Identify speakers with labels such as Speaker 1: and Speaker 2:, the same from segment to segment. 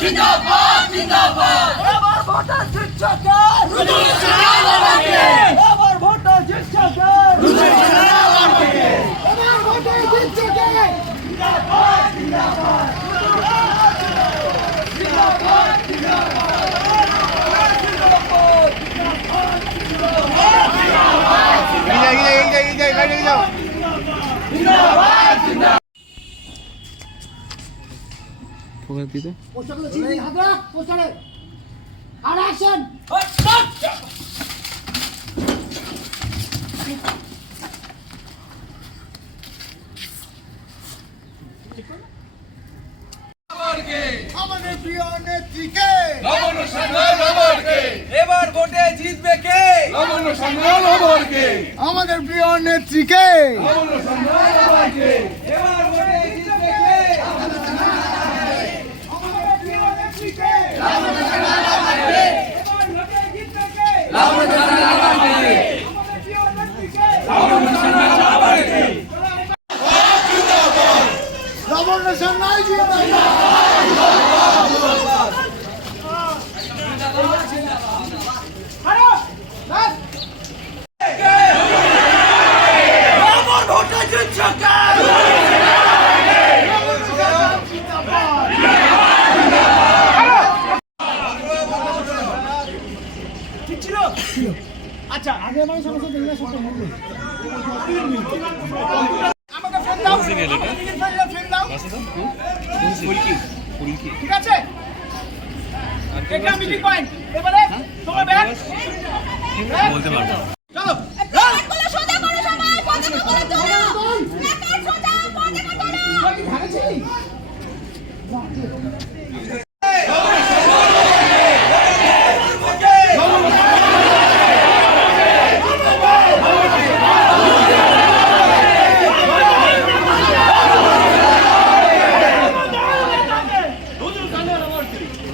Speaker 1: জিন্দাবাদ জিন্দাবাদ
Speaker 2: এবার ভোটার জিতছে কে এবার ভোটার জিতছে কে আর অ্যাকশন আমাদের প্রিয় নেত্রীকে।
Speaker 3: এবার ভোটে জিতবে কে?
Speaker 2: আমাদের প্রিয় নেত্রীকে।
Speaker 3: এবার ভোটে
Speaker 2: Ramon Nacional de Natal! ঠিক আছে? এটা মিটিং পয়েন্ট এবারে তোমার ব্যাগ বলতে পারব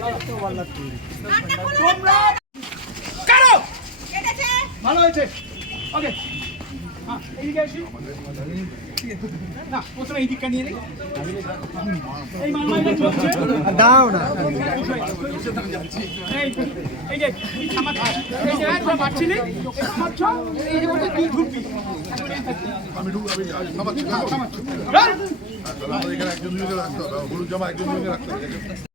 Speaker 1: সাথে
Speaker 2: কারও!
Speaker 1: কেটেছে
Speaker 2: ভালো হয়েছে। ওকে। হ্যাঁ এইদিকে আসি। না প্রথমে এই দিকটা নিয়ে নিই। এই মালমাইটা চলছে। দাও না। এই এই যে আমার এই যে একটা মারছিলি মারছ এই যে বলছে তুই ঢুকবি
Speaker 4: আমি ঢুক আমি খাবার
Speaker 2: থামাচ্ছ
Speaker 4: একজন রাখতে হবে। হলুদ জামা একজন রাখতে হবে।